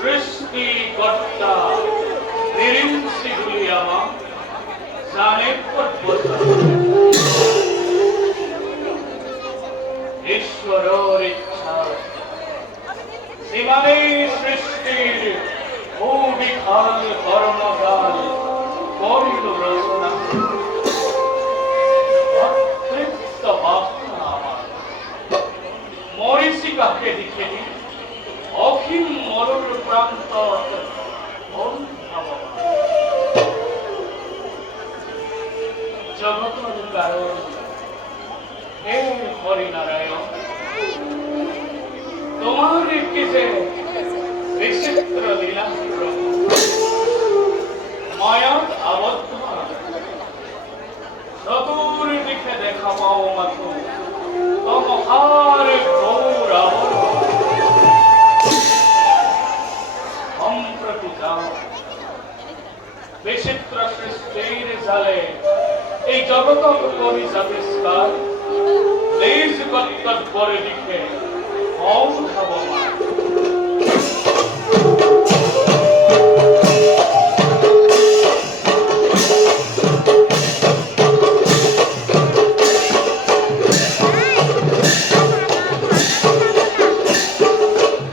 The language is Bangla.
সৃষ্টিকর্তা নিরিংসিগুলি আমার জানে পর্বতা ঈশ্বরের ইচ্ছা সীমানে সৃষ্টির ভূবিখাল কর্মকাল করিল রচনা অতৃপ্ত বাসনা আমার মরিচিকাকে লিখে দিই অখিল মরুর প্রান্ত জগতের কারণ হে হরিনারায়ণ তোমার কি যে বিচিত্র লীলা মায়াত আবদ্ধ চতুর্দিকে দেখা পাও মাত্র তোমার ঘোর সম্প্রতি যাও বিচিত্র সৃষ্টির জালে এই জগত করি জাতিস্কার নিজ কর্তব্যের দিকে অংশ